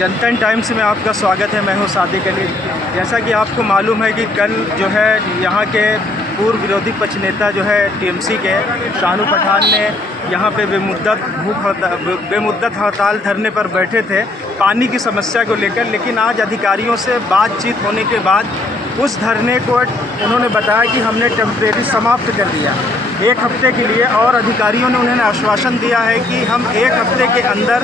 जनता times में आपका स्वागत है। मैं हूं सादिक अली। जैसा कि आपको मालूम है कि कल जो है यहाँ के पूर्व विरोधी पक्ष नेता जो है टीएमसी के शानू पठान ने यहाँ पे बेमुद्दत हड़ताल धरने पर बैठे थे पानी की समस्या को लेकर। लेकिन आज अधिकारियों से बातचीत होने के बाद उस धरने को उन्होंने बताया कि हमने टेम्परेरी समाप्त कर दिया 1 हफ्ते के लिए, और अधिकारियों ने उन्हें आश्वासन दिया है कि हम 1 हफ्ते के अंदर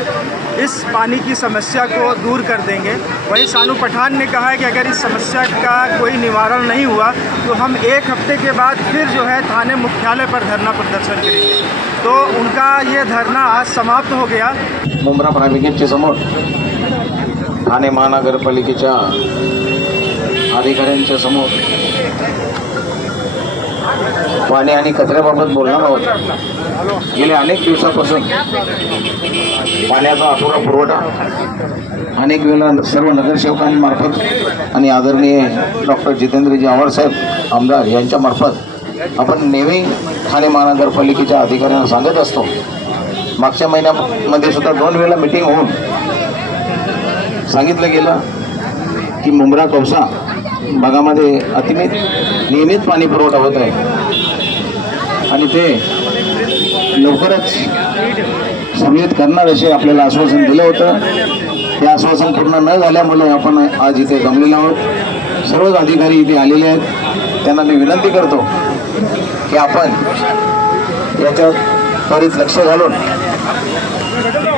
इस पानी की समस्या को दूर कर देंगे। वहीं शानू पठान ने कहा है कि अगर इस समस्या का कोई निवारण नहीं हुआ तो हम 1 हफ्ते के बाद फिर जो है थाने मुख्यालय पर धरना प्रदर्शन करेंगे। तो उनका ये धरना आज समाप्त हो गया। मुंब्रा प्राविकेच्या समोर ठाणे महानगरपालिकेच्या अधिकाऱ्यांच्या समोर पाणी आणि कचऱ्याबाबत बोलणार आहोत। गेल्या अनेक दिवसापासून पाण्याचा अपुरा पुरवठा अनेक वेळा सर्व नगरसेवकांमार्फत आणि आदरणीय डॉक्टर जितेंद्रजी आव्हाड साहेब आमदार यांच्या मार्फत आपण नेहमी ठाणे महानगरपालिकेच्या अधिकाऱ्यांना सांगत असतो। मागच्या महिन्यामध्ये सुद्धा 2 वेळा मीटिंग होऊन सांगितलं गेलं की मुंब्रा कौसा भागामध्ये नियमित पाणी पुरवठा होत आहे आणि ते लवकरच सुरळीत करणार असे आपल्याला आश्वासन दिलं होतं। ते आश्वासन पूर्ण न झाल्यामुळे आपण आज इथे जमलेलो आहोत। सर्वच अधिकारी इथे आलेले आहेत। त्यांना मी विनंती करतो की आपण याच्यात त्वरित लक्ष घालून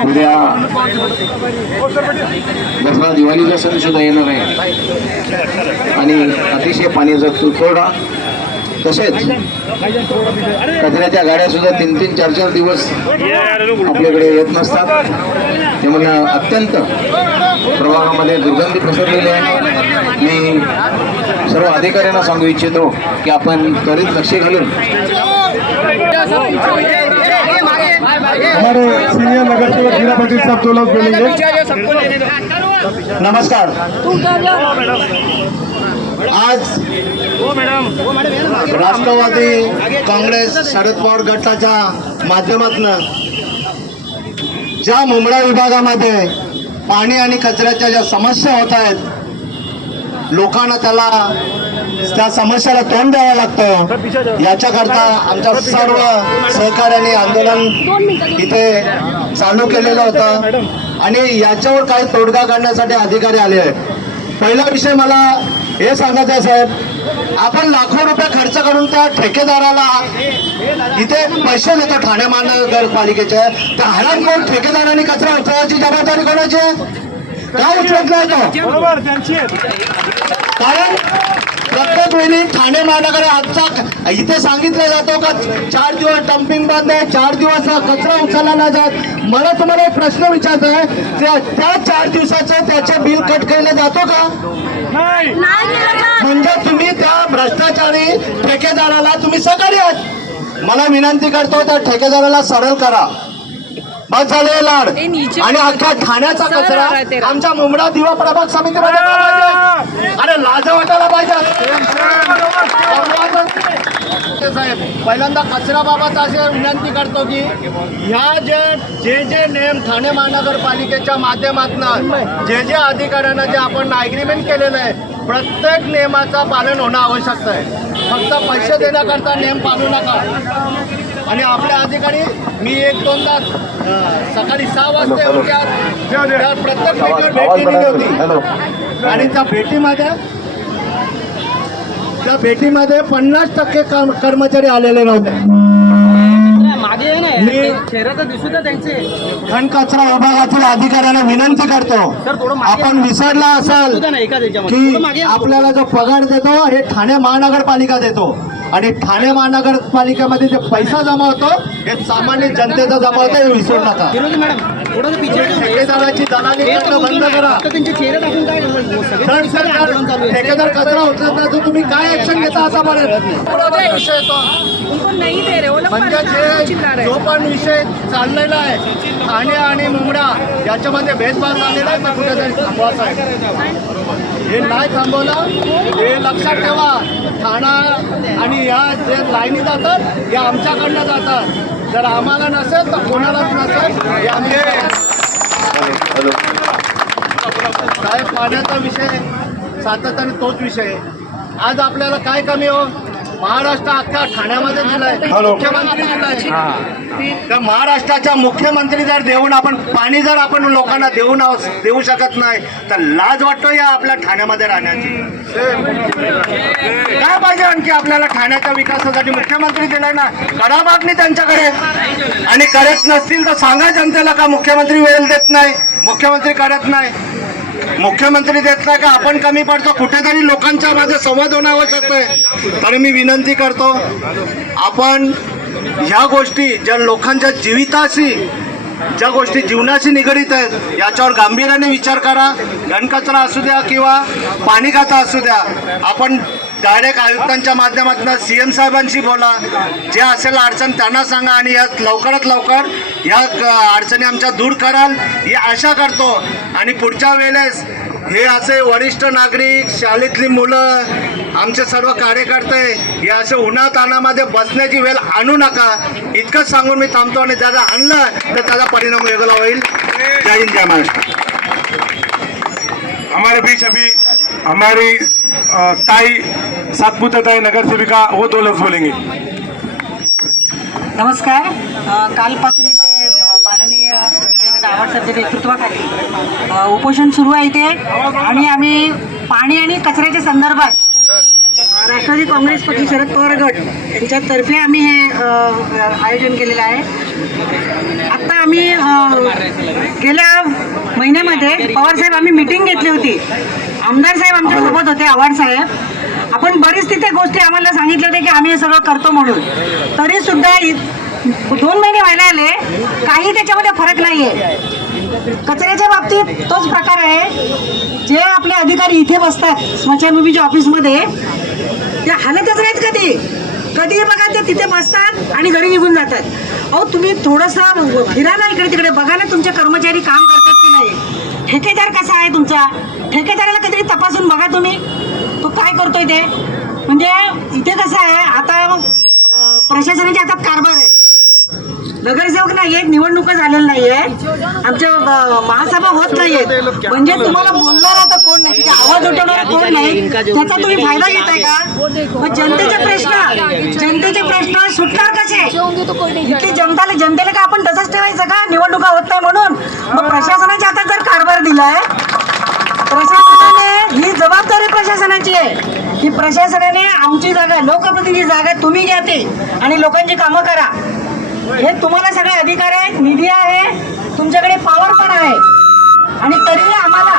उद्या दसरा दिवाळीचा सण सुद्धा येणार आहे आणि अतिशय पाण्याचा तुटवडा तसेच कचऱ्याच्या गाड्या सुद्धा 3-3, 4-4 दिवस आपल्याकडे येत नसतात। त्यामुळे अत्यंत प्रभागामध्ये दुर्गंधी पसरलेली आहे। मी सर्व अधिकाऱ्यांना सांगू इच्छितो की आपण त्वरित लक्ष घालून हमारे सीनियर नगर सेवक हीरा पाटिल साहब 2 लोग बोलेंगे। नमस्कार। आज राष्ट्रवादी काँग्रेस शरद पवार गटाच्या माध्यमातून ज्या मुंब्रा विभागामध्ये पाणी आणि कचऱ्याच्या ज्या समस्या होत आहेत, लोकांना त्या समस्याला तोंड द्यावं लागतं। याच्याकरता आमच्या सर्व सहकार्याने आंदोलन इथे चालू केलेलं होतं आणि याच्यावर काही तोडगा काढण्यासाठी अधिकारी आले आहेत। पहिला विषय मला हे सांगायचं आहे साहेब, आपण लाखो रुपये खर्च करून त्या ठेकेदाराला इथे पैसे देतो ठाणे महानगरपालिकेचे, त्या हरामखोर ठेकेदारांनी कचरा उचलायची जबाबदारी कोणाची आहे? काय उचलत नाही तो? बरोबर त्यांची आहे। कारण प्रत्येक वेळी ठाणे महानगर आजचा इथे सांगितलं जातो का 4 दिवस डम्पिंग बंद आहे, 4 दिवस कचरा उचलला नाही जात। मला तुम्हाला एक प्रश्न विचारायचा आहे, त्या 4 दिवसाचं त्याचे बिल कट केलं जातो का? नाही। म्हणजे तुम्ही त्या भ्रष्टाचारी ठेकेदाराला तुम्ही सहकार्य आहात। मला विनंती करतो त्या ठेकेदाराला सरळ करा, बस झाले लाड। आणि अख्ख्या ठाण्याचा कचरा आमच्या मुंब्रा दिवा प्रभाग समितीमध्ये पाहिजे। अरे लाज वाटायला पाहिजे साहेब। पहिल्यांदा कचऱ्याबाबत असे विनंती करतो की ह्या जे नेम ठाणे महानगरपालिकेच्या माध्यमातून जे अधिकाऱ्यांना जे आपण अग्रीमेंट केलेलं आहे, प्रत्येक नियमाचं पालन होणं आवश्यक आहे। फक्त पैसे देण्याकरता नियम पाळू नका। आणि आपले अधिकारी मी 1-2 तास सकाळी 6 वाजता येऊन त्या प्रत्येक भेटीवर भेटी दिली होती आणि त्या भेटीमध्ये 50% कर्मचारी आलेले नव्हते। घन कचरा विभागातील अधिकाऱ्यांना विनंती करतो, आपण विसरला असाल की आपल्याला जो पगार देतो हे ठाणे महानगरपालिका देतो आणि ठाणे महानगरपालिकेमध्ये जे पैसा जमा होतो हे सामान्य जनतेचा जमा होतो, हे विसरू नका। ठेकेदाराची दलाली करणं बंद करा। ठेकेदार कचरा उचलत नाही तर तुम्ही काय ऍक्शन घेता असापर्यंत विषय येतो। म्हणजे जो पण विषय चाललेला आहे ठाणे आणि मुंब्रा याच्यामध्ये भेदभाव झालेला आहे, तर कुठेतरी थांबवायचा आहे। हे नाही थांबवलं हे लक्षात ठेवा। ठाणा आणि या जे लाईनी जातात या आमच्याकडनं जातात। जर आम्हाला नसेल तर कोणालाच नसेल हे आमचे साहेब, पाण्याचा विषय सातत्याने तोच विषय आहे. आज आपल्याला काय कमी हो, महाराष्ट्र अख्ख्या ठाण्यामध्ये दिलाय, मुख्यमंत्री दिलाय. तर महाराष्ट्राच्या मुख्यमंत्री जर देऊन आपण पाणी जर आपण लोकांना देऊ शकत नाही तर लाज वाटतो या आपल्या ठाण्यामध्ये राहण्याची. काय पाहिजे आणखी आपल्याला ठाण्याच्या विकासासाठी? मुख्यमंत्री दिलाय ना, करा मागणी त्यांच्याकडे. आणि करत नसतील तर सांगा जनतेला का मुख्यमंत्री वेळ देत नाही, मुख्यमंत्री करत नाही, मुख्यमंत्री देत नाही का आपण कमी पडतो. कुठेतरी लोकांच्या माझे संवाद होणं आवश्यक आहे. तर मी विनंती करतो, आपण ह्या गोष्टी ज्या लोकांच्या जीविताशी, ज्या गोष्टी जीवनाशी निगडीत आहेत याच्यावर गांभीर्याने विचार करा. घनकचरा असू द्या किंवा पाणी खातं असू द्या, आपण डायरेक्ट आयुक्तांच्या माध्यमातून CM साहेबांशी बोला. जे असेल अडचण त्यांना सांगा आणि यात लवकरात लवकर या अडचणी आमच्या दूर कराल ही आशा करतो. आणि पुढच्या वेळेस हे असे वरिष्ठ नागरिक, शाळेतली मुलं, आमचे सर्व कार्यकर्ते हे असे उन्हातानामध्ये बसण्याची वेळ आणू नका. इतकंच सांगून मी थांबतो. आणि ज्याला आणलं तर त्याचा परिणाम वेगळा होईल. जय हिंद, जय महाराष्ट्र. हमारे बीच अभी हमारी ताई सातपुता ताई नगर सेविका, वो 2 लफ्ज बोलेंगे. नमस्कार. कालपासून इथे माननीय आव्हाड साहेबांच्या नेतृत्वाखाली उपोषण सुरू आहे इथे. आणि आम्ही पाणी आणि कचऱ्याच्या संदर्भात राष्ट्रवादी काँग्रेस पक्ष शरद पवार गट यांच्यातर्फे आम्ही हे आयोजन केलेलं आहे. आत्ता आम्ही गेल्या महिन्यामध्ये पवारसाहेब आम्ही मिटिंग घेतली होती. आमदार साहेब आमच्यासोबत होते, आव्हाड साहेब. आपण बरीच तिथे गोष्टी आम्हाला सांगितले होते की आम्ही हे सगळं करतो म्हणून. तरीसुद्धा 2 महिने व्हायला आले, काही त्याच्यामध्ये फरक नाही आहे. कचऱ्याच्या बाबतीत तोच प्रकार आहे. जे आपले अधिकारी इथे बसतात स्मशानभूमीच्या ऑफिसमध्ये, ते हालतच नाहीत. कधी बघा ते तिथे बसतात आणि घरी निघून जातात. अहो, तुम्ही थोडंसं फिरा ना इकडे तिकडे, बघा ना तुमचे कर्मचारी काम करतात की नाही. ठेकेदार कसा आहे तुमचा, ठेकेदाराला कधीतरी तपासून बघा तुम्ही, तो काय करतोय ते. म्हणजे इथे कसं आहे, आता प्रशासनाच्या हातात कारभार आहे. नगरसेवक नाही आहेत, निवडणुका झालेल्या नाही आहेत, आमच्या महासभा होत नाहीयेत. म्हणजे तुम्हाला बोलणारा तर कोण नाही, आवाज उठवणारा कोण नाही, त्याचा तुम्ही फायदा घेताय का? मग जनतेचे प्रश्न सुटणार कसे? इथली जनतेला का आपण तसंच ठेवायचं का, निवडणुका होत नाही म्हणून? मग प्रशासनाच्या हातात जर कारभार दिलाय, प्रशासनाने ही जबाबदारी प्रशासनाची आहे की प्रशासनाने आमची जागा, लोकप्रतिनिधी जागा तुम्ही घ्या ती आणि लोकांची कामं करा. हे तुम्हाला सगळे अधिकार आहेत, निधी आहे, तुमच्याकडे पॉवर पण आहे. आणि तरी आम्हाला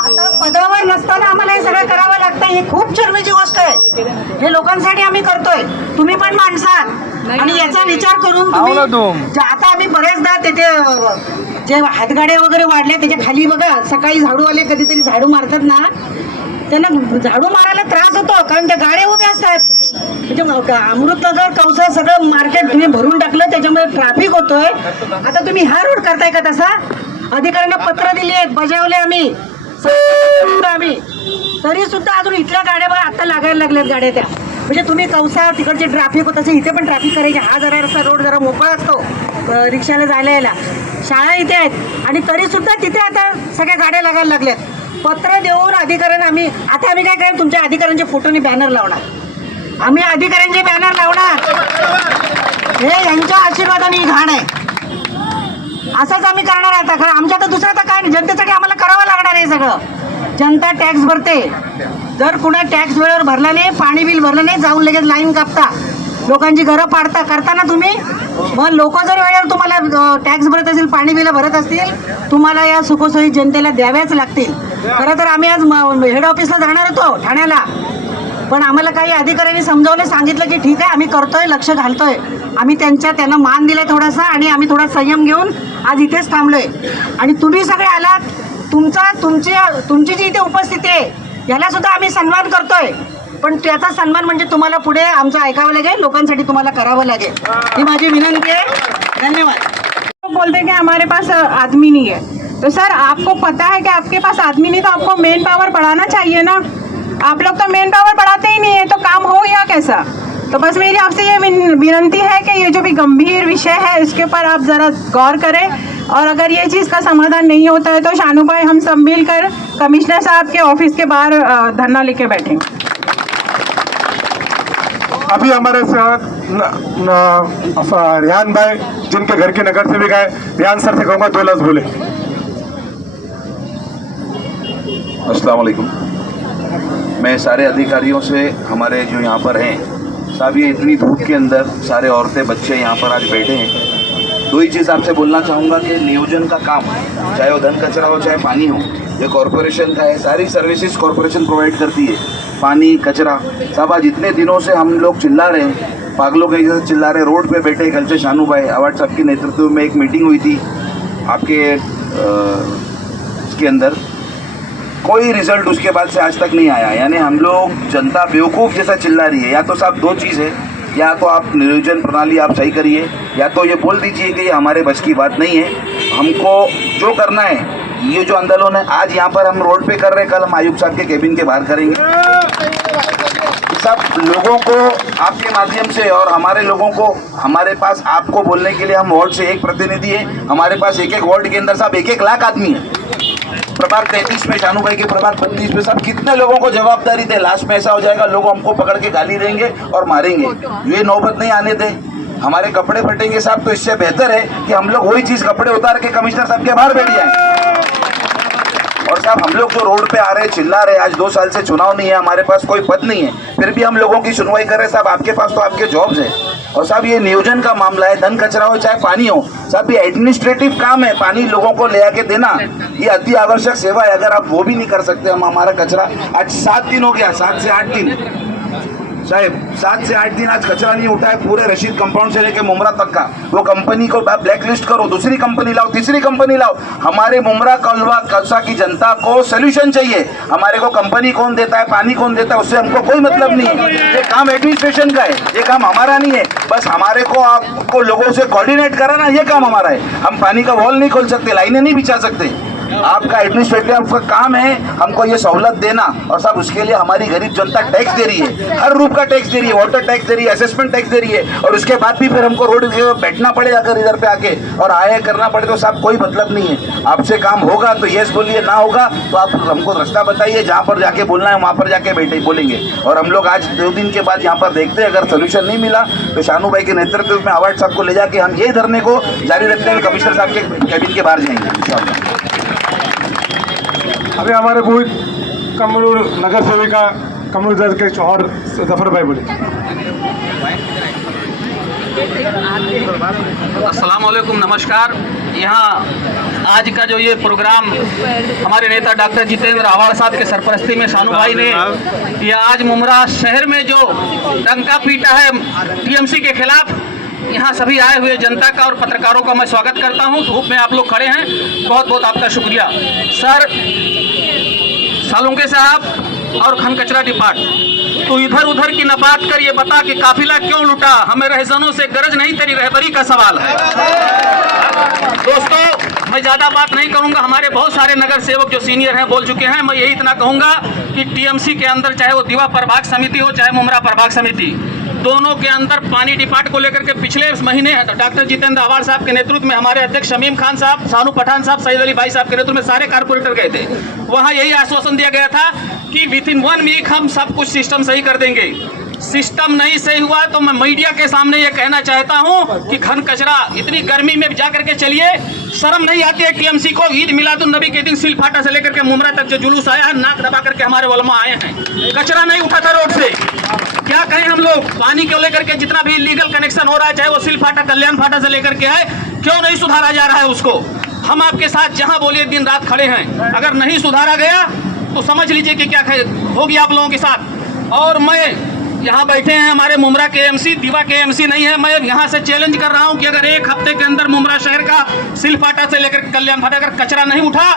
आता पदावर नसताना आम्हाला हे सगळं करावं लागतं. ही खूप शर्मेची गोष्ट आहे. हे लोकांसाठी आम्ही करतोय, तुम्ही पण माणसात. आणि याचा विचार करून तुम्ही, आता आम्ही बरेचदा तिथे जे हातगाड्या वगैरे वाढल्या त्याच्या खाली बघा, सकाळी झाडूवाले कधीतरी झाडू मारतात ना, त्यांना झाडू मारायला त्रास होतो कारण त्या गाड्या उभ्या असतात. म्हणजे अमृतनगर, कौसा सगळं मार्केट तुम्ही भरून टाकलं, त्याच्यामुळे ट्रॅफिक होतोय. आता तुम्ही हा रोड करताय का तसा? अधिकाऱ्यांना पत्र दिली आहेत, बजावले आम्ही, तरी सुद्धा अजून इथल्या गाड्या बघा आता लागायला लागल्यात गाड्या त्या. म्हणजे तुम्ही कौसा तिकडचे ट्रॅफिक होत असेल, इथे पण ट्रॅफिक करायचे. हा जरा रस्ता रोड जरा मोकळा असतो रिक्षाला जायला यायला, शाळा इथे आहेत आणि तरी सुद्धा तिथे आता सगळ्या गाड्या लागायला लागल्यात. पत्र देऊन अधिकाऱ्यांना आम्ही काय करेल, तुमच्या अधिकाऱ्यांच्या फोटोनी बॅनर लावणार. आम्ही अधिकाऱ्यांचे बॅनर लावणार. हे यांच्या आशीर्वादाने ही घाण आहे. असंच आम्ही करणार आता. कारण आमच्या तर दुसरं तर काय नाही, जनतेसाठी आम्हाला करावं लागणार आहे सगळं. जनता टॅक्स भरते. जर कुणा टॅक्स वेळेवर भरला नाही, पाणी बिल भरलं नाही, जाऊन लगेच लाईन कापता, लोकांची घरं पाडता, करताना तुम्ही. मग लोक जर वेळेवर तुम्हाला टॅक्स भरत असतील, पाणी बिल भरत असतील, तुम्हाला या सुखसोयी जनतेला द्याव्याच लागतील. खरं तर आम्ही आज हेड ऑफिसला जाणार होतो ठाण्याला, पण आम्हाला काही अधिकाऱ्यांनी समजावलं, सांगितलं की ठीक आहे आम्ही करतोय, लक्ष घालतोय. आम्ही त्यांना मान दिलाय थोडासा आणि आम्ही थोडा संयम घेऊन आज इथेच थांबलोय. आणि तुम्ही सगळे आलात, तुमची जी इथे उपस्थिती आहे याला सुद्धा आम्ही सन्मान करतोय. पण त्याचा सन्मान म्हणजे तुम्हाला पुढे आमचं ऐकावं लागेल, लोकांसाठी तुम्हाला करावं लागेल, ही माझी विनंती आहे. धन्यवाद. बोलते कि हमारे पास आदमी नहीं है, तो सर आपको पता है कि आपके पास आदमी नहीं, तो आपको मेन पावर बढ़ाना चाहिए ना. आप लोग तो मेन पावर बढ़ाते ही नहीं है, तो काम हो या कैसा? तो बस मेरी आपसे ये विनती है कि ये जो भी गंभीर विषय है इसके ऊपर आप ज़रा गौर करें, और अगर ये चीज़ का समाधान नहीं होता है तो शानू भाई हम सब मिलकर कमिश्नर साहब के ऑफिस के बाहर धरना लेके बैठेंगे। अभी हमारे साथ रिहान भाई, जिनके घर के नगर सेविका है, रिहान सर से कहूँगा 2 लफ्ज़ बोले। अस्सलाम वालेकुम। मैं सारे अधिकारियों से, हमारे जो यहाँ पर हैं साहब, ये इतनी धूप के अंदर सारे औरतें बच्चे यहाँ पर आज बैठे हैं। 2 ही चीज़ आपसे बोलना चाहूँगा कि नियोजन का काम, चाहे वो धन कचरा हो चाहे पानी हो, ये कॉरपोरेशन का है। सारी सर्विसेज कॉरपोरेशन प्रोवाइड करती है, पानी कचरा। साहब आज इतने दिनों से हम लोग चिल्ला रहे हैं, पागलों के जैसे चिल्ला रहे, रोड पे बैठे। कल से शानू भाई अवार्ड साहब के नेतृत्व में एक मीटिंग हुई थी आपके इसके अंदर, कोई रिजल्ट उसके बाद से आज तक नहीं आया। यानी हम लोग, जनता बेवकूफ़ जैसा चिल्ला रही है। या तो साहब 2 चीज़ है, या तो आप नियोजन प्रणाली आप सही करिए, या तो ये बोल दीजिए कि ये हमारे बस की बात नहीं है। हमको जो करना है, ये जो आंदोलन है आज यहाँ पर हम रोड पे कर रहे हैं, कल हम आयुक्त साहब के केबिन के बाहर करेंगे। सब लोगों को आपके माध्यम से और हमारे लोगों को, हमारे पास आपको बोलने के लिए हम वार्ड से एक प्रतिनिधि है, हमारे पास एक वार्ड के अंदर साहब 1 लाख आदमी है। प्रभाग 33 में, शानू भाई के प्रभाग 32 में सब कितने लोगों को जवाबदारी दे। लास्ट में ऐसा हो जाएगा, लोग हमको पकड़ के गाली देंगे और मारेंगे। ये नौबत नहीं आने दे। हमारे कपड़े फटेंगे साहब, तो इससे बेहतर है कि हम लोग वही चीज़ कपड़े उतार के कमिश्नर साहब के बाहर बैठ जाएं। और साहब हम लोग जो रोड पे आ रहे हैं, चिल्ला रहे, आज 2 साल से चुनाव नहीं है, हमारे पास कोई पद नहीं है, फिर भी हम लोगों की सुनवाई कर रहे हैं। साहब आपके पास तो आपके जॉब्स है। और साहब ये नियोजन का मामला है, धन कचरा हो चाहे पानी हो, साहब ये एडमिनिस्ट्रेटिव काम है। पानी लोगों को ले आके देना ये अति आवश्यक सेवा है। अगर आप वो भी नहीं कर सकते, हम हमारा कचरा आज 7 दिन हो गया, 7 से 8 दिन साहब, 7 से 8 दिन आज कचरा नहीं उठा है पूरे रशीद कंपाउंड से लेके मुमरा तक का। वो कंपनी को ब्लैक लिस्ट करो, दूसरी कंपनी लाओ, तीसरी कंपनी लाओ। हमारे मुमरा कलवा कलसा की जनता को सोल्यूशन चाहिए। हमारे को कंपनी कौन देता है, पानी कौन देता है, उससे हमको कोई मतलब नहीं है। ये काम एडमिनिस्ट्रेशन का है, ये काम हमारा नहीं है। बस हमारे को आपको लोगों से कोऑर्डिनेट कराना, ये काम हमारा है। हम पानी का वॉल नहीं खोल सकते, लाइनें नहीं बिछा सकते। आपका एडमिनिस्ट्रेटिव का काम है हमको ये सहूलत देना। और साहब उसके लिए हमारी गरीब जनता टैक्स दे रही है, हर रूप का टैक्स दे रही है, वाटर टैक्स दे रही है, असेसमेंट टैक्स दे रही है। और उसके बाद भी फिर हमको रोड बैठना पड़े, अगर इधर पे आके और आए करना पड़े तो साहब कोई मतलब नहीं है। आपसे काम होगा तो यस बोलिए, ना होगा तो आप हमको रास्ता बताइए, जहाँ पर जाके बोलना है वहाँ पर जाके बैठे बोलेंगे। और हम लोग आज 2 दिन के बाद यहाँ पर देखते हैं, अगर सोल्यूशन नहीं मिला तो शानू भाई के नेतृत्व में अवार्ड साहब को ले जाके हम ये धरने को जारी रखते हुए कमिश्नर साहब के कैबिन के बाहर जाएंगे इंशाअल्लाह। अभी हमारे पूरी कमरूर नगर सेविका कमरूर दर्ज के चौहर जफर भाई बोले। अस्सलाम वालेकुम, नमस्कार। यहाँ आज का जो ये प्रोग्राम हमारे नेता डॉक्टर जितेंद्र आवाड़ साहब के सरपरस्ती में शानू भाई ने ये आज मुमरा शहर में जो डंका पीटा है टीएमसी के खिलाफ, यहाँ सभी आए हुए जनता का और पत्रकारों का मैं स्वागत करता हूँ। धूप में आप लोग खड़े हैं, बहुत बहुत आपका शुक्रिया। सर सालुंके साहब और खन कचरा डिपार्ट, तो इधर उधर की न बात कर, ये बता कि काफिला क्यों लुटा, हमें रहजनों से गरज नहीं, तेरी रहबरी का सवाल है। दोस्तों मैं ज़्यादा बात नहीं करूंगा, हमारे बहुत सारे नगर सेवक जो सीनियर हैं बोल चुके हैं। मैं यही इतना कहूंगा कि टीएमसी के अंदर चाहे वो दीवा प्रभाग समिति हो चाहे मुमरा प्रभाग समिति, दोनों के अंदर पानी डिपार्ट को लेकर के पिछले महीने डॉक्टर जितेंद्र आवाड़ साहब के नेतृत्व में हमारे अध्यक्ष शमीम खान साहब, शानू पठान साहब, सईद अली भाई साहब के नेतृत्व में सारे कारपोरेटर गए थे। वहाँ यही आश्वासन दिया गया था कि विथिन 1 वीक हम सब कुछ सिस्टम सही कर देंगे। सिस्टम नहीं सही हुआ तो मैं मीडिया के सामने ये कहना चाहता हूँ कि घन कचरा इतनी गर्मी में जा करके चलिए, शर्म नहीं आती है टीएमसी को। ईद मिलादुन नबी के दिन सिलफाटा से लेकर के मुमरा तक जो जुलूस आया है, नाक दबा करके हमारे उलमा आए हैं, कचरा नहीं उठा था रोड से। क्या कहें हम लोग, पानी को लेकर के जितना भी इलीगल कनेक्शन हो रहा है, चाहे वो सिलफाटा कल्याण फाटा से लेकर के है, क्यों नहीं सुधारा जा रहा है उसको। हम आपके साथ जहाँ बोलिए दिन रात खड़े हैं, अगर नहीं सुधारा गया तो समझ लीजिए कि क्या होगी आप लोगों के साथ। और मैं यहाँ बैठे हैं हमारे मुमरा के एमसी, दीवा के एमसी नहीं है, मैं यहाँ से चैलेंज कर रहा हूँ कि अगर 1 हफ्ते के अंदर मुमरा शहर का सिलफाटा से लेकर कल्याण फाटा अगर कचरा नहीं उठा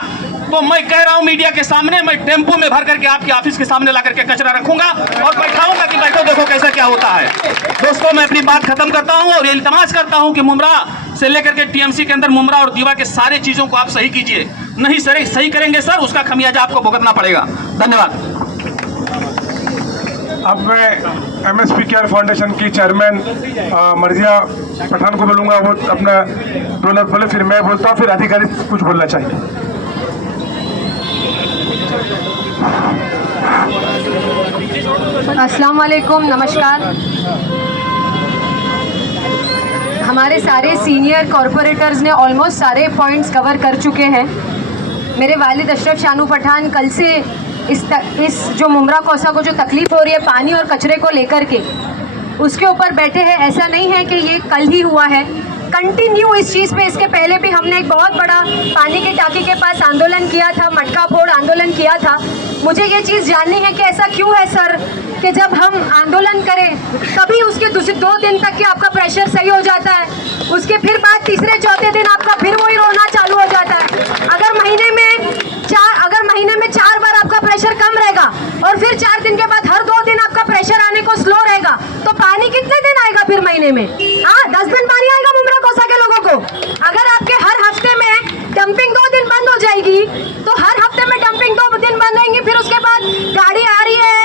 तो मैं कह रहा हूँ मीडिया के सामने, मैं टेम्पो में भर करके आपके ऑफिस के सामने ला करके कचरा रखूंगा और बैठाऊंगा कि बैठो देखो कैसा क्या होता है। दोस्तों मैं अपनी बात खत्म करता हूँ और ये इल्तमास करता हूँ कि मुमरा से लेकर के टीएमसी के अंदर मुमरा और दीवा के सारे चीजों को आप सही कीजिए। नहीं सही करेंगे सर, उसका खमियाजा आपको भुगतना पड़ेगा। धन्यवाद। अब मैं MSP केयर फाउंडेशन की चेयरमैन मर्जिया पठान को बोलूँगा, वो अपना डोनर बोले, फिर मैं बोलता हूँ, फिर अधिकारी कुछ बोलना चाहिए। अस्सलाम वालेकुम, नमस्कार। हमारे सारे सीनियर कॉरपोरेटर्स ने ऑलमोस्ट सारे पॉइंट्स कवर कर चुके हैं। मेरे वालिद अशरफ शानू पठान कल से इस जो मुमरा कौसा को जो तकलीफ़ हो रही है पानी और कचरे को लेकर के, उसके ऊपर बैठे हैं। ऐसा नहीं है कि ये कल ही हुआ है, कंटिन्यू इस चीज़ पे इसके पहले भी हमने एक बहुत बड़ा पानी की टाँकी के पास आंदोलन किया था, मटका फोड़ आंदोलन किया था। मुझे ये चीज़ जाननी है कि ऐसा क्यों है सर कि जब हम आंदोलन करें तभी उसके 2 दिन तक कि आपका प्रेशर सही हो जाता है, उसके फिर बाद तीसरे चौथे दिन आपका फिर वही रोना चालू हो जाता है। अगर महीने में 4 बार आपका प्रेशर कम रहेगा और फिर 4 दिन के बाद हर 2 दिन आपका प्रेशर आने को स्लो रहेगा, तो पानी कितने दिन आएगा फिर महीने में? 10 दिन पानी आएगा मुमरा कौसा के लोगों को। अगर आपके हर हफ्ते में डंपिंग 2 दिन बंद हो जाएगी, तो हर हफ्ते में डंपिंग 2 दिन बंद रहेंगी, फिर उसके बाद गाड़ी आ रही है,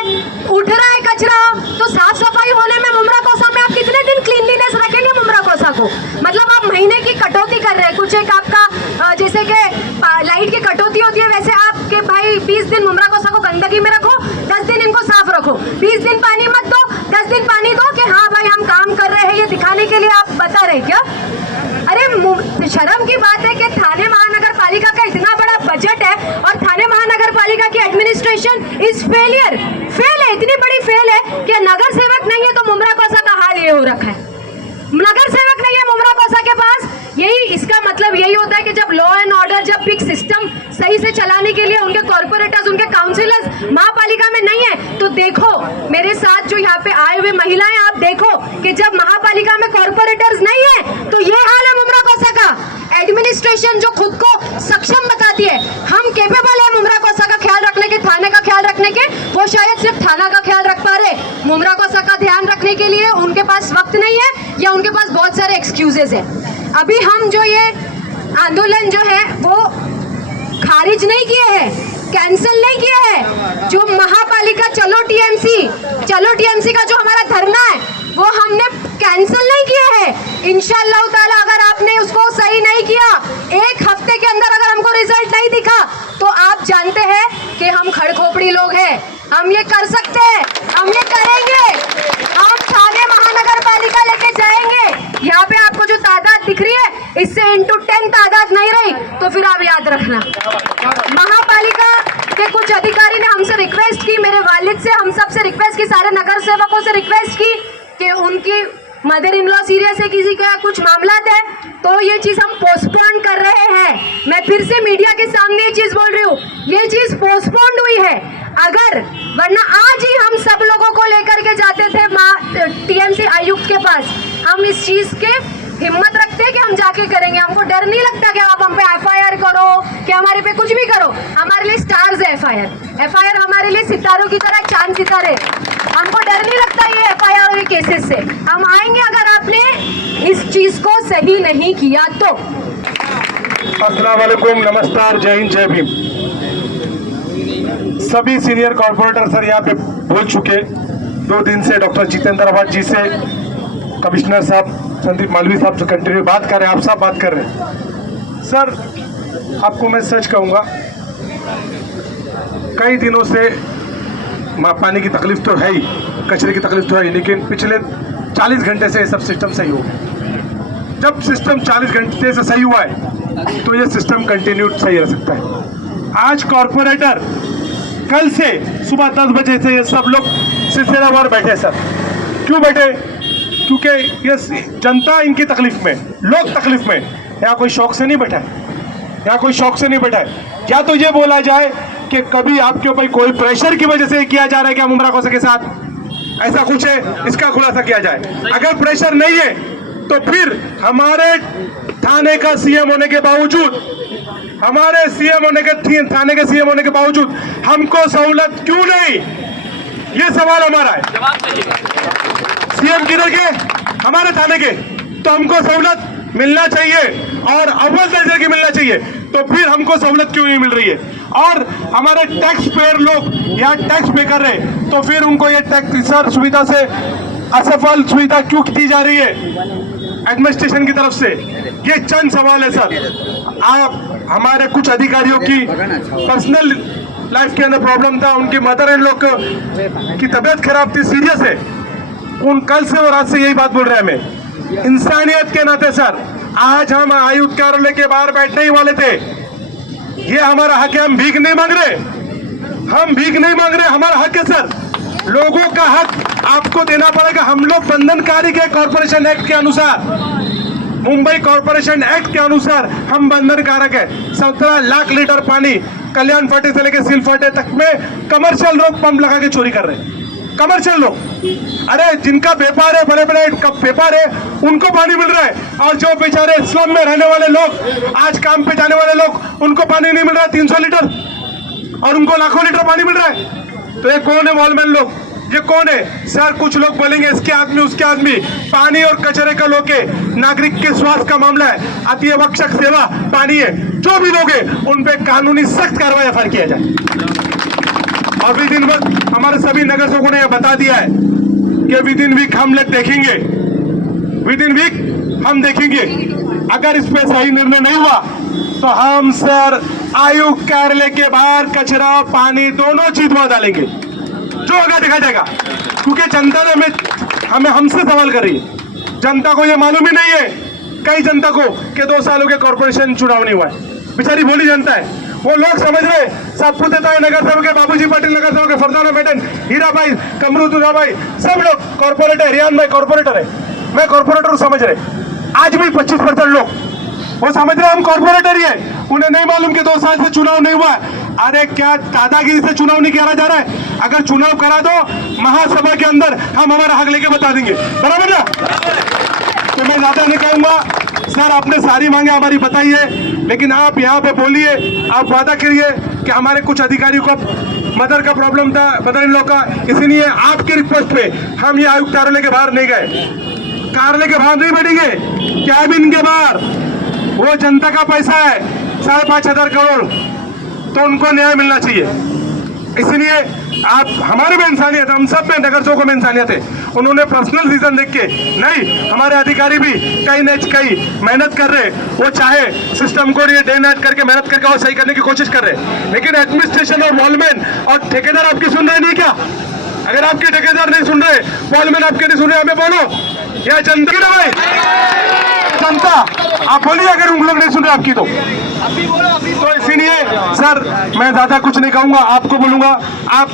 उठ रहा है कचरा, तो साफ सफाई होने में मुमरा कौसा में आप कितने दिन क्लीनलीनेस रखेंगे मुमरा कौसा को? मतलब आप महीने की कटौती कर रहे हैं। कुछ एक आपका जैसे कि लाइट की कटौती होती है, वैसे आपके भाई 20 दिन मुमरा कौसा को गंदगी में रखो, 10 दिन इनको साफ रखो। 20 दिन पानी मत दो, 10 दिन पानी दो कि हाँ भाई हम काम कर रहे हैं, ये दिखाने के लिए आप बता रहे क्या? अरे शर्म की बात है कि थाने महानगर पालिका का इतना बड़ा बजट है और थाने महानगर पालिका की एडमिनिस्ट्रेशन इज फेल है, इतनी बड़ी फेल है कि नगर सेवक नहीं है तो मुमरा कौसा का हाल ये हो रखा है। नगर सेवक नहीं है मुमरा कौसा के पास। यही इसका मतलब यही होता है कि जब लॉ एंड ऑर्डर, जब भी सिस्टम सही से चलाने के लिए उनके कॉर्पोरेटर्स, उनके काउंसिलर्स महापालिका में नहीं है, तो देखो मेरे साथ जो यहाँ पे आए हुए महिलाएं, आप देखो कि जब महापालिका में कॉर्पोरेटर्स नहीं है तो ये हाल है मुमरा कौसा का। एडमिनिस्ट्रेशन जो खुद को सक्षम बताती है, हम केपेबल है मुमरा कौसा का ख्याल रखने के, थाने का ख्याल रखने के, वो शायद सिर्फ थाना का ख्याल रख पा रहे, मुमरा कौसा का ध्यान रखने के लिए उनके पास वक्त नहीं है या उनके पास बहुत सारे एक्सक्यूजेज है। अभी हम जो ये आंदोलन जो है वो खारिज नहीं किए हैं, कैंसिल नहीं किया है। जो महापालिका चलो टीएमसी का जो हमारा धरना है वो हमने कैंसिल नहीं किया है। इंशाअल्लाह ताला अगर आपने उसको सही नहीं किया, 1 हफ्ते के अंदर अगर हमको रिजल्ट नहीं दिखा, तो आप जानते हैं कि हम खड़खोपड़ी लोग हैं, हम ये कर सकते हैं, हम ये करेंगे, हम थाने महानगर पालिका लेके जाएंगे। यहाँ पे आपको जो तादाद दिख रही है इससे इंटू 10 तादाद नहीं रही, तो फिर आप याद रखना। महापालिका के कुछ अधिकारी ने हमसे रिक्वेस्ट की, मेरे वालिद से, हम सब से रिक्वेस्ट की, सारे नगर सेवकों से रिक्वेस्ट की कि उनकी मदर इन लॉ सीरियस है, किसी का कुछ मामला है, तो ये चीज़ हम पोस्टपोन कर रहे हैं। मैं फिर से मीडिया के सामने ये चीज़ बोल रही हूँ, ये चीज़ पोस्टपोन हुई है। अगर वरना आज ही हम सब लोगों को लेकर के जाते थे टीएमसी आयुक्त के पास। हम इस चीज़ के हिम्मत रखते हैं कि हम जाके करेंगे, हमको डर नहीं लगता कि आप हम पे एफआईआर करो, कि हमारे पे कुछ भी करो। हमारे लिए स्टार्स है एफआईआर हमारे लिए सितारों की तरह चांद सितारे। हमको डर नहीं लगता ये एफआईआर के केसेस से। हम आएंगे अगर आपने इस चीज़ को सही नहीं किया तो। अस्सलाम वालेकुम, नमस्कार, जय हिंद, जय भीम। सभी सीनियर कॉर्पोरेटर सर यहाँ पे बोल चुके। 2 दिन से डॉक्टर जितेंद्र आवाज जी से कमिश्नर साहब संदीप मालवी साहब से कंटिन्यू बात कर रहे हैं, आप सब बात कर रहे हैं। सर आपको मैं सच कहूँगा, कई दिनों से पानी की तकलीफ तो है ही, कचरे की तकलीफ तो है ही, लेकिन पिछले 40 घंटे से ये सब सिस्टम सही हो गया। जब सिस्टम 40 घंटे से सही हुआ है तो ये सिस्टम कंटिन्यू सही रह सकता है। आज कॉर्पोरेटर कल से सुबह 10 बजे से ये सब लोग सिलसिलावार बैठे। सर क्यों बैठे? क्योंकि ये जनता इनकी तकलीफ में, लोग तकलीफ में। यहाँ कोई शौक से नहीं बैठा है, यहाँ कोई शौक से नहीं बैठा है। या तो ये बोला जाए कि कभी आपके ऊपर कोई प्रेशर की वजह से किया जा रहा है क्या मुमरा कौसा के साथ, ऐसा कुछ है, इसका खुलासा किया जाए। अगर प्रेशर नहीं है तो फिर हमारे थाने का सीएम होने के बावजूद, हमारे सीएम होने के, थाने के सीएम होने के बावजूद हमको सहूलत क्यों नहीं, ये सवाल हमारा है। सीएम किधर के? हमारे थाने के। तो हमको सहूलत मिलना चाहिए और अव्वल दर्जे की मिलना चाहिए। तो फिर हमको सहूलत क्यों नहीं मिल रही है? और हमारे टैक्स पेयर लोग यहाँ टैक्स पे कर रहे हैं, तो फिर उनको ये टैक्स सर सुविधा से असफल सुविधा क्यों दी जा रही है एडमिनिस्ट्रेशन की तरफ से? ये चंद सवाल है सर। आप हमारे कुछ अधिकारियों की पर्सनल लाइफ के अंदर प्रॉब्लम था, उनकी मदर इन लोग की तबीयत खराब थी, सीरियस है, उन कल से और आज से यही बात बोल रहे हैं हमें। इंसानियत के नाते सर आज हम आयुक्त कार्यालय के बाहर बैठने ही वाले थे। ये हमारा हक है, हम भीख नहीं मांग रहे, हम भीख नहीं मांग रहे, हमारा हक है सर। लोगों का हक आपको देना पड़ेगा। हम लोग बंधनकारी के कॉर्पोरेशन एक्ट के अनुसार, मुंबई कॉर्पोरेशन एक्ट के अनुसार हम बंधनकारक है। 17 लाख लीटर पानी कल्याण फाटे से लेकर सिल फाटे तक में कमर्शियल लोग पंप लगा के चोरी कर रहे हैं। कमर्शियल लोग, अरे जिनका व्यापार है, बड़े बड़े व्यापार है, उनको पानी मिल रहा है, और जो बेचारे स्लम में रहने वाले लोग, आज काम पे जाने वाले लोग, उनको पानी नहीं मिल रहा है 300 लीटर, और उनको लाखों लीटर पानी मिल रहा है। तो ये कौन है वॉलमैन लोग? ये कौन है सर? कुछ लोग बोलेंगे इसके आदमी उसके आदमी। पानी और कचरे का लोग है, नागरिक के स्वास्थ्य का मामला है, अति आवश्यक सेवा पानी है, जो भी लोग हैं उन पे कानूनी सख्त कार्रवाई एफआईआर किया जाए। और विद इन वीक हमारे सभी नगर सेवकों ने यह बता दिया है कि विद इन वीक हम लोग देखेंगे, विद इन वीक हम देखेंगे। अगर इस पे सही निर्णय नहीं हुआ तो हम सर आयुक्त कार्यालय के बाहर कचरा पानी दोनों चीज वहां डालेंगे, जो होगा देखा जाएगा। क्योंकि जनता ने हमें हमसे सवाल कर रही है। जनता को ये मालूम ही नहीं है, कई जनता को, कि 2 सालों के कॉर्पोरेशन चुनाव नहीं हुआ है। बेचारी भोली जनता है, वो लोग समझ रहे सब कुछ देता है। नगर सेवक के बाबूजी पाटिल, नगर सेवक के फरजाना मैडम, हीरा भाई, कमरुद्दीन भाई, सब लोग कॉर्पोरेटर है। रियान भाई कॉर्पोरेटर है, मैं कॉर्पोरेटर समझ रहे। आज भी 25% लोग वो समझ रहे हम कॉर्पोरेटर ही है। उन्हें नहीं मालूम कि 2 साल से चुनाव नहीं हुआ। अरे क्या दादागिरी से चुनाव नहीं करा जा रहा है? अगर चुनाव करा दो महासभा के अंदर हम हमारा हक लेके बता देंगे, बराबर ना? तो मैं ज्यादा नहीं कहूंगा सर, आपने सारी मांगे हमारी बताई है, लेकिन आप यहाँ पे बोलिए, आप वादा करिए कि हमारे कुछ अधिकारियों को मदर का प्रॉब्लम था, मदर इन लोग का, इसलिए आपके रिक्वेस्ट पे हम ये आयुक्त कार्यालय के बाहर नहीं गए, कार्यालय के बाहर नहीं बैठेंगे, कैबिन के बाहर। वो जनता का पैसा है 5,500 करोड़, तो उनको न्याय मिलना चाहिए। इसलिए आप हमारे में इंसानियत, हम सब में नगर सेवकों में इंसानियत है। उन्होंने पर्सनल रीजन देख के नहीं, हमारे अधिकारी भी कई मेहनत कर रहे, वो चाहे सिस्टम को ये डे नाइट करके मेहनत करके और सही करने की कोशिश कर रहे, लेकिन एडमिनिस्ट्रेशन और वॉलमैन और ठेकेदार आपकी सुन रहे नहीं क्या? अगर आपके ठेकेदार नहीं सुन रहे, वॉलमैन आपके नहीं सुन रहे, हमें बोलो। यह जनता ना भाई, जनता आप बोलिए अगर उन लोग नहीं सुन रहे आपकी तो इसीलिए सर मैं ज्यादा कुछ नहीं कहूंगा, आपको बोलूंगा आप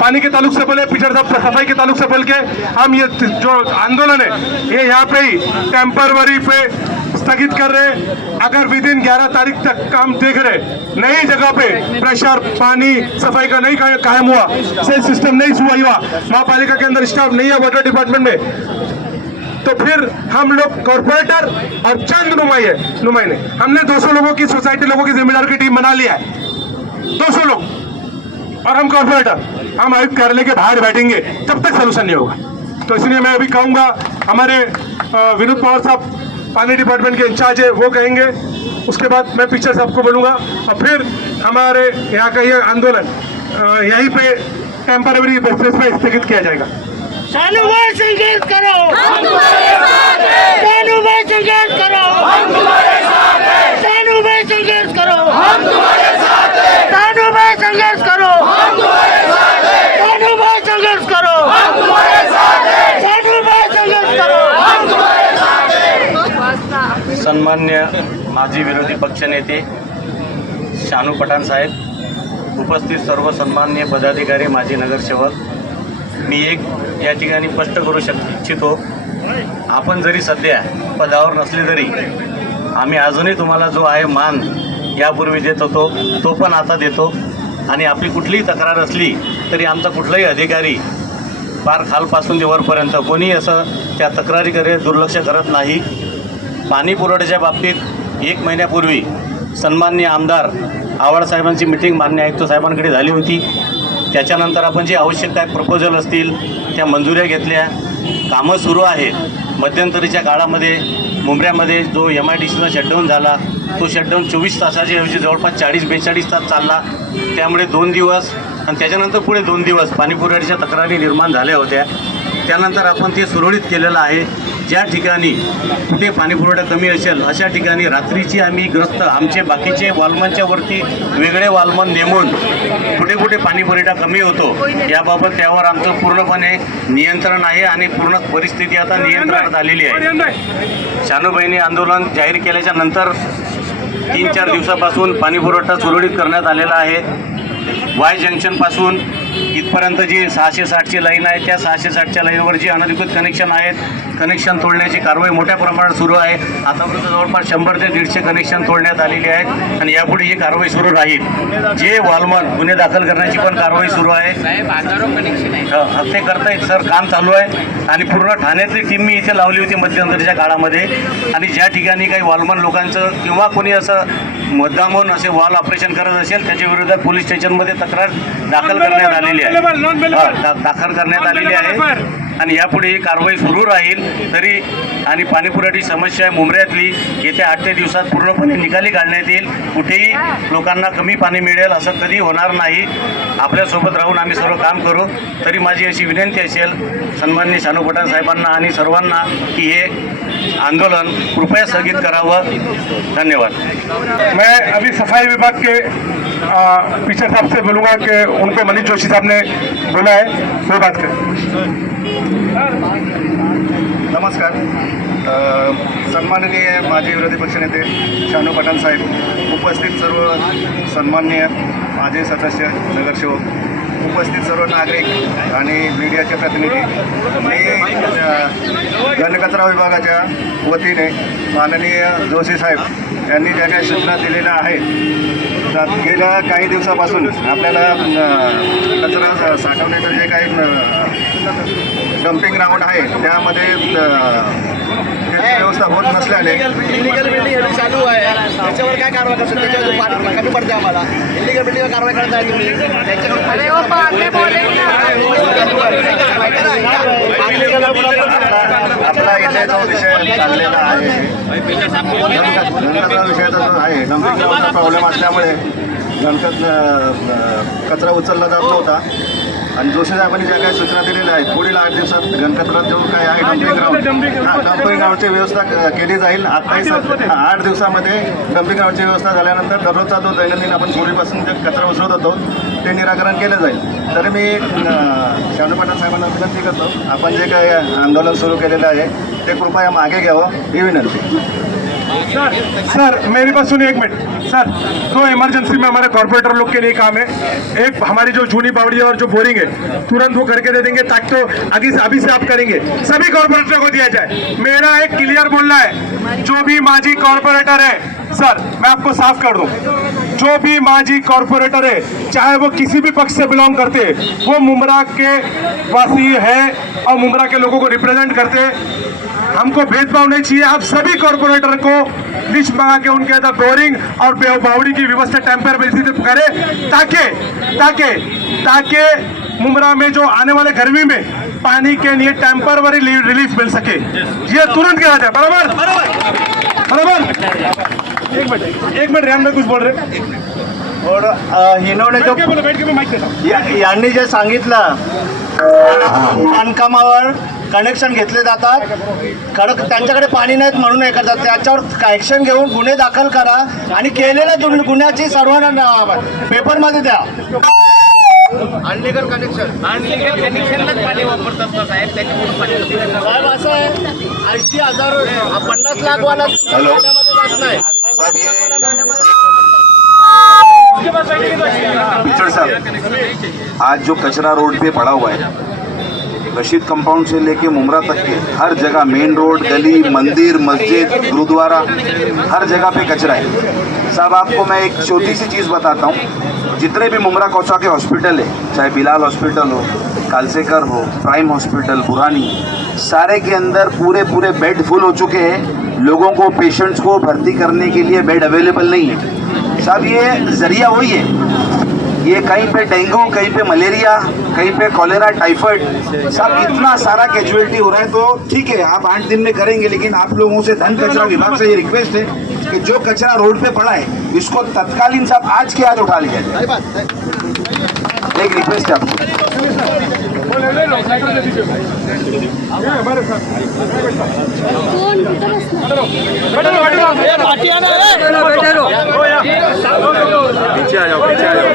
पानी के ताल्लुक से बोले, पिछड़ सफाई के ताल्लुक से बोल के हम ये जो आंदोलन है ये यहाँ पे ही टेम्परवरी पे स्थगित कर रहे। अगर विद इन 11 तारीख तक काम देख रहे, नई जगह पे प्रेशर पानी सफाई का नहीं कायम हुआ, सही सिस्टम नहीं हुआ, महापालिका के अंदर स्टाफ नहीं है वाटर डिपार्टमेंट में, तो फिर हम लोग कॉर्पोरेटर और चंद नुमाइंदे हमने 200 लोगों की सोसाइटी लोगों की जिम्मेदार की टीम बना लिया है, 200 लोग, और हम कॉर्पोरेटर हम आयुक्त कार्यालय के बाहर बैठेंगे जब तक सोल्यूशन नहीं होगा। तो इसलिए मैं अभी कहूँगा हमारे विनोद पवार साहब पानी डिपार्टमेंट के इंचार्ज है, वो कहेंगे, उसके बाद मैं पीछे सबको बोलूँगा, और फिर हमारे यहाँ का ये आंदोलन यहीं पे टेम्पररी बेसिस पे स्थगित किया जाएगा। सानुभाई संघर्ष करो, हम तुम्हारे साथ हैं। सानुभाई संघर्ष करो, हम तुम्हारे साथ हैं। सानुभाई संघर्ष करो, हम तुम्हारे साथ हैं। सानुभाई संघर्ष करो, हम तुम्हारे साथ हैं। सानुभाई संघर्ष करो, हम तुम्हारे साथ हैं। सानुभाई संघर्ष करो, हम तुम्हारे साथ हैं। सन्मान्य माजी विरोधी पक्षनेते शानू पठाण साहेब, उपस्थित सर्व सन्मान्य पदाधिकारी, माजी नगरसेवक, मी एक या ठिकाणी स्पष्ट करू इच्छितो, आपण जरी सध्या पदावर नसले तरी आम्ही अजूनही तुम्हाला जो आहे मान यापूर्वी देत होतो तो पण आता देतो, आणि आपली कुठलीही तक्रार असली तरी आमचा कुठलाही अधिकारी फार खालपासून ते वरपर्यंत कोणी असं त्या तक्रारीकडे दुर्लक्ष करत नाही। पाणी पुरवठ्याच्या बाबतीत 1 महिन्यापूर्वी सन्माननीय आमदार आव्हाड साहेबांची मीटिंग माननीय आयुक्त साहेबांकडे झाली होती। त्याच्यानंतर आपण जे आवश्यक काय प्रपोजल असतील त्या मंजुऱ्या घेतल्या, कामं सुरू आहेत। मध्यंतरीच्या काळामध्ये मुंब्र्यामध्ये जो MIDCचा शटडाऊन झाला तो शटडाऊन 24 तासाच्या ऐवजी जवळपास 40-42 तास चालला. त्यामुळे 2 दिवस आणि त्याच्यानंतर पुढे 2 दिवस पाणीपुरवठ्याच्या तक्रारी निर्माण झाल्या होत्या. त्यानंतर आपण ते सुरळीत केलेलं आहे. ज्या ठिकाणी कुठे पाणीपुरवठा कमी असेल अशा ठिकाणी रात्रीची आम्ही ग्रस्त आमचे बाकीचे वाल्मांच्या वरती वेगळे वाल्मन नेमून कुठे कुठे पाणीपुरवठा कमी होतो याबाबत त्यावर आमचं पूर्णपणे नियंत्रण आहे आणि पूर्ण परिस्थिती आता नियंत्रणात आलेली आहे. शानूबाईंनी आंदोलन जाहीर केल्याच्या नंतर 3-4 दिवसापासून पाणीपुरवठा सुरळीत करण्यात आलेला आहे. वाय जंक्शनपासून इथपर्यंत जी 660ची लाईन आहे त्या 660च्या लाईनवर जी अनधिकृत कनेक्शन आहेत कनेक्शन तोडण्याची कारवाई मोठ्या प्रमाणात सुरू आहे. आतापर्यंत जवळपास 100 ते 150 कनेक्शन तोडण्यात आलेली आहेत आणि यापुढे ही कारवाई सुरू राहील. जे वॉलमन गुन्हे दाखल करण्याची पण कारवाई सुरू आहे. ते करतायत सर, काम चालू आहे आणि पूर्ण ठाण्यातली टीम मी इथे लावली होती मध्यंतरीच्या काळामध्ये आणि ज्या ठिकाणी काही वॉलमन लोकांचं किंवा कोणी असं मुद्दाम म्हणून असे वॉल ऑपरेशन करत असेल त्याच्या विरोधात पोलीस स्टेशनमध्ये तक्रार दाखल करण्यात आलेली आहे. दाखल करण्यात आलेली आहे आणि यापुढे ही कारवाई सुरू राहील. तरी आणि पाणीपुरवठ्याची समस्या आहे मुंबऱ्यातली येत्या 8 ते दिवसात पूर्णपणे निकाली काढण्यात येईल. कुठेही लोकांना कमी पाणी मिळेल असं कधी होणार नाही. आपल्यासोबत राहून आम्ही सर्व काम करू. तरी माझी अशी विनंती असेल सन्माननीय शानू पठाण साहेबांना आणि सर्वांना की हे आंदोलन कृपया स्थगित करावं. धन्यवाद. मैं अभी सफाई विभाग के टीचर साहब से बोलूँगा कि उनको मनीष जोशी साहब ने बोला है वो बात करें. नमस्कार. सन्माननीय माजी विरोधी पक्षनेते शानू पठाण साहेब, उपस्थित सर्व सन्माननीय माजी सदस्य नगरसेवक, उपस्थित सर्व नागरिक आणि मीडियाचे प्रतिनिधी, मी घनकचरा विभागाच्या वतीने माननीय जोशी साहेब यांनी ज्या काही सूचना दिलेल्या आहेत गेल्या काही दिवसापासून आपल्याला कचरा साठवण्याचं जे काही डम्पिंग ग्राउंड आहे त्यामध्ये त्याची व्यवस्था होत नसल्याने इलिगल बिल्डिंग चालू आहे त्याच्यावर काय कारवाई करतो? त्याच्यावर पाणी कमी पडते आम्हाला. इलिगल बिल्डिंगवर कारवाई करत आहे तुम्ही आपला इथे जो विषय चाललेला आहे विषयाचा जो आहे डम्पिंग ग्राउंडचा प्रॉब्लेम असल्यामुळे कचरा उचलला जात नव्हता आणि जोशी साहेबांनी ज्या काही सूचना दिलेल्या आहेत पुढील 8 दिवसात गणकचरा जो काय आहे डम्पिंग ग्राउंडची व्यवस्था केली जाईल. आताही 8 दिवसामध्ये डम्पिंग ग्राउंडची व्यवस्था झाल्यानंतर दररोजचा जो दैनंदिन आपण पूर्वीपासून जे कचरा उचलत होतो ते निराकरण केलं जाईल. तरी मी शानू पठाण साहेबांना विनंती करतो आपण जे काही आंदोलन सुरू केलेलं आहे ते कृपया मागे घ्यावं ही विनंती. सर मेरे पास सुनिए 1 मिनट सर. 2 इमरजेंसी में हमारे कॉर्पोरेटर लोग के लिए काम है. एक हमारी जो जूनी बावड़ी और जो बोरिंग है तुरंत वो करके दे देंगे ताकि तो अभी से आप करेंगे सभी कॉर्पोरेटर को दिया जाए. मेरा एक क्लियर बोलना है जो भी माजी कॉर्पोरेटर है सर मैं आपको साफ कर दूं जो भी माजी कॉर्पोरेटर है चाहे वो किसी भी पक्ष से बिलोंग करते वो मुमरा के वासी है और मुमरा के लोगों को रिप्रेजेंट करते. हमको भेदभाव नहीं चाहिए. आप सभी कॉर्पोरेटर को लिस्ट मंगा के उनके अंदर बोरिंग और बावड़ी की व्यवस्था टेम्पर बेसिस पे करें ताकि मुमरा में जो आने वाले गर्मी में पानी के लिए टेम्पररी रिलीफ मिल सके. ये तुरंत किया जाए. बराबर. एक मिनट रेहान भाई कुछ बोल रहे. और इन्होंने जो यांनी जे सांगितलं बांधकामावर कनेक्शन घेतले जातात त्यांच्याकडे पाणी नाहीत म्हणून हे करतात. त्याच्यावर ॲक्शन घेऊन गुन्हे दाखल करा आणि केलेल्या गुन्ह्याची सर्वांना पेपरमध्ये द्या. अनलिगल कनेक्शनलाच पाणी वापरतात साहेब. साहेब असं आहे 80,000 50 लाख वाला जात नाही. पिचड़ साहब आज जो कचरा रोड पे पड़ा हुआ है रशीद कंपाउंड से लेके मुमरा तक के हर जगह मेन रोड गली मंदिर मस्जिद गुरुद्वारा हर जगह पे कचरा है. साहब आपको मैं एक छोटी सी चीज़ बताता हूँ. जितने भी मुमरा कौसा के हॉस्पिटल है चाहे बिलाल हॉस्पिटल हो कालसेकर हो प्राइम हॉस्पिटल पुरानी सारे के अंदर पूरे बेड फुल हो चुके हैं. लोगों को पेशेंट्स को भर्ती करने के लिए बेड अवेलेबल नहीं है. साहब ये जरिया वही है. ये कहीं पे डेंगू कहीं पे मलेरिया कहीं पे कॉलेरा टाइफाइड साहब इतना सारा कैजुअलिटी हो रहा है. तो ठीक है आप 8 दिन में करेंगे लेकिन आप लोगों से धन कचरा विभाग से ये रिक्वेस्ट है कि जो कचरा रोड पे पड़ा है इसको तत्कालीन साहब आज के आज उठा लिया जाए। एक रिक्वेस्ट है आपको। पीछे आ जाओ, पीछे आ जाओ।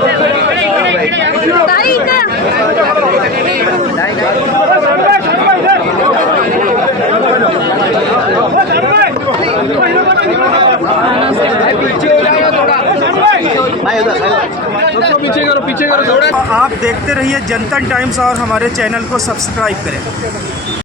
आप देखते रहिए जनता टाइम्स और हमारे चैनल को सब्सक्राइब करें।